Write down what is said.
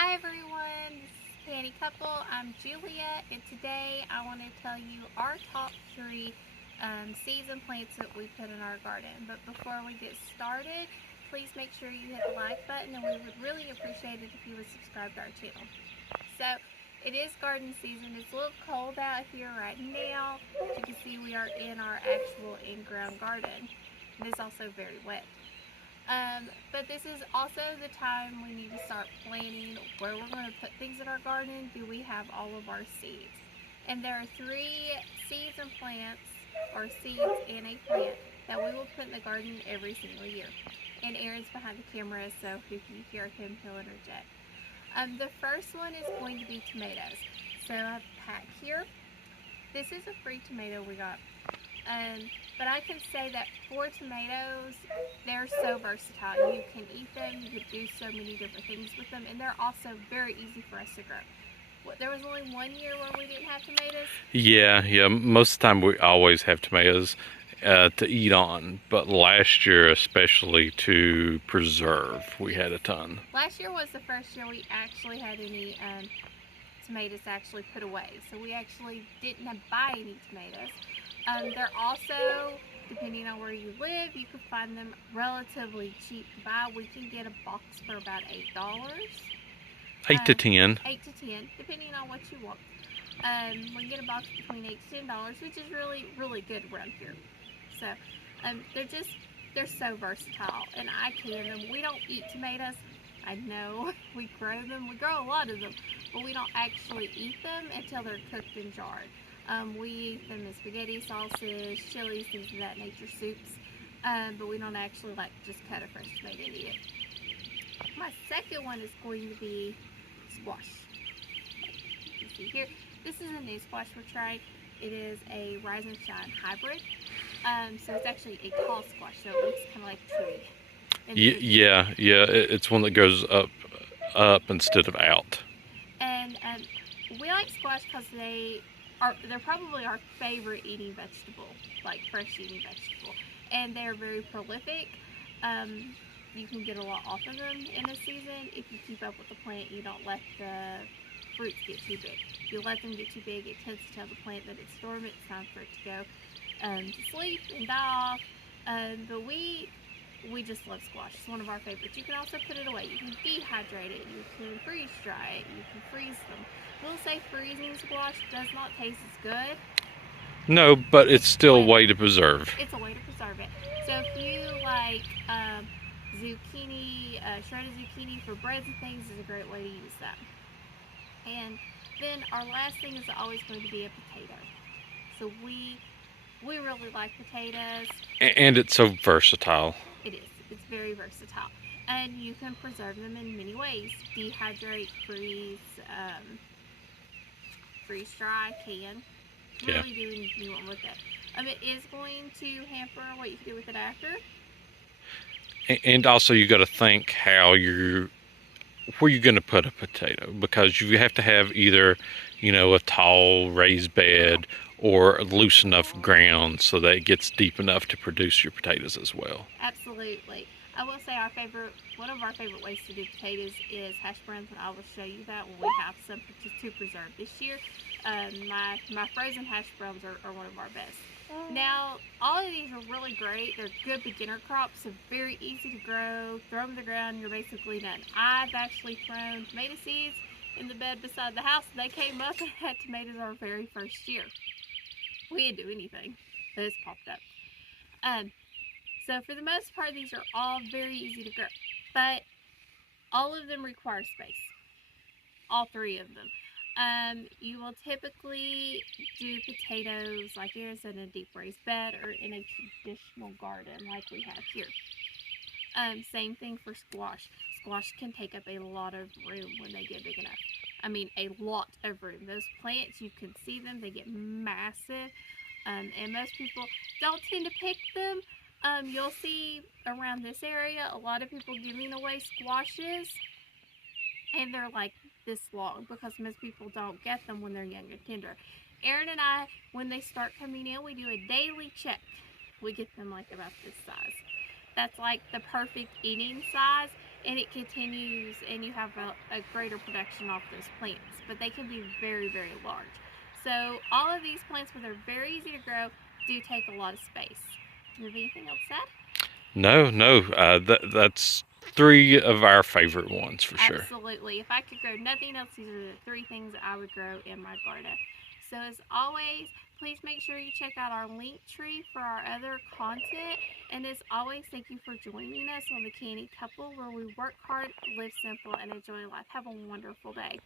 Hi everyone, this is Canny Couple. I'm Julia, and today I want to tell you our top three seeds and plants that we put in our garden. But before we get started, please make sure you hit the like button, and we would really appreciate it if you would subscribe to our channel. So, it is garden season. It's a little cold out here right now. As you can see, we are in our actual in-ground garden. It is also very wet. But this is also the time we need to start planning where we're going to put things in our garden. Do we have all of our seeds? And there are three seeds and plants, or seeds and a plant, that we will put in the garden every single year. And Aaron's behind the camera, so if you hear him, he'll interject. The first one is going to be tomatoes. So I have a pack here. This is a free tomato we got. But I can say that for tomatoes, they're so versatile. You can eat them, you can do so many different things with them, and they're also very easy for us to grow. There was only 1 year where we didn't have tomatoes. Yeah. Most of the time we always have tomatoes to eat on, but last year especially to preserve, we had a ton. Last year was the first year we actually had any tomatoes actually put away. So we actually didn't buy any tomatoes. They're also, depending on where you live, you can find them relatively cheap to buy. We can get a box for about $8. 8 to 10. 8 to 10, depending on what you want. We can get a box between $8 to $10, which is really good around here. So they're so versatile, and I can them. We don't eat tomatoes. I know we grow them. We grow a lot of them, but we don't actually eat them until they're cooked and jarred. We eat them in spaghetti sauces, chilies, things of that nature, soups. But we don't actually just cut a fresh tomato and eat it. My second one is going to be squash. You see here, this is a new squash we're trying. It is a Rise and Shine hybrid. So it's actually a tall squash, so it looks kind of like a tree. Yeah. It's one that goes up instead of out. And we like squash because they're probably our favorite eating vegetable, like fresh eating vegetable, and they're very prolific. You can get a lot off of them in a season if you keep up with the plant. You don't let the fruits get too big. If you let them get too big, it tends to tell the plant that it's dormant. It's time for it to go to sleep and die off. But we just love squash. It's one of our favorites. You can also put it away. You can dehydrate it. You can freeze dry it. You can freeze them. We'll say freezing squash does not taste as good. No, but it's still a way to preserve. It's a way to preserve it. So if you like zucchini, shredded zucchini for breads and things is a great way to use that. And then our last thing is always going to be a potato. So we really like potatoes. And it's so versatile. It is. It's very versatile. And you can preserve them in many ways. Dehydrate, freeze, freeze dry, can. Really do anything you want with it. It is going to hamper what you can do with it after. And also you got to think where you're going to put a potato, because you have to have either, a tall raised bed or loose enough ground so that it gets deep enough to produce your potatoes as well. Absolutely. I will say one of our favorite ways to do potatoes is hash browns, and I will show you that when we have some to preserve this year. My frozen hash browns are one of our best. Now, all of these are really great. They're good beginner crops, so very easy to grow. Throw them in the ground, you're basically done. I've actually thrown tomato seeds in the bed beside the house, and they came up and had tomatoes our very first year. We didn't do anything. They just popped up. So for the most part, these are all very easy to grow, but all of them require space. All three of them. You will typically do potatoes, like Aaron said, in a deep raised bed or in a traditional garden like we have here. Same thing for squash. Squash can take up a lot of room when they get big enough. I mean, a lot of room. Those plants, you can see them, they get massive. And most people don't tend to pick them. You'll see around this area a lot of people giving away squashes, and they're like this long because most people don't get them when they're young and tender. Aaron and I, when they start coming in, we do a daily check. We get them like about this size. That's like the perfect eating size. and it continues, and you have a greater production off those plants. But they can be very, very large. So all of these plants, when they're very easy to grow, do take a lot of space. Do you have anything else to add? No. That's three of our favorite ones for sure. Absolutely. If I could grow nothing else, these are the three things I would grow in my garden. So as always, please make sure you check out our link tree for our other content. And as always, thank you for joining us on the Canny Couple, where we work hard, live simple, and enjoy life. Have a wonderful day.